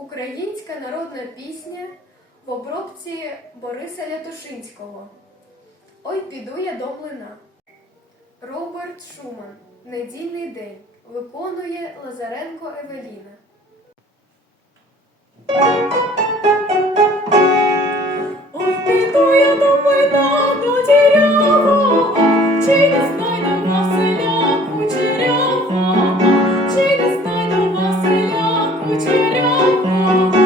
Українська народна пісня в обробці Бориса Лятушинського. Ой, піду я до млина. Роберт Шуман. Недільний день. Виконує Лазаренко Евеліна. Ой, піду я до млина, до дірявого, чи не знайду Василя Кучерявого, чи не знайду Василя Кучерявого.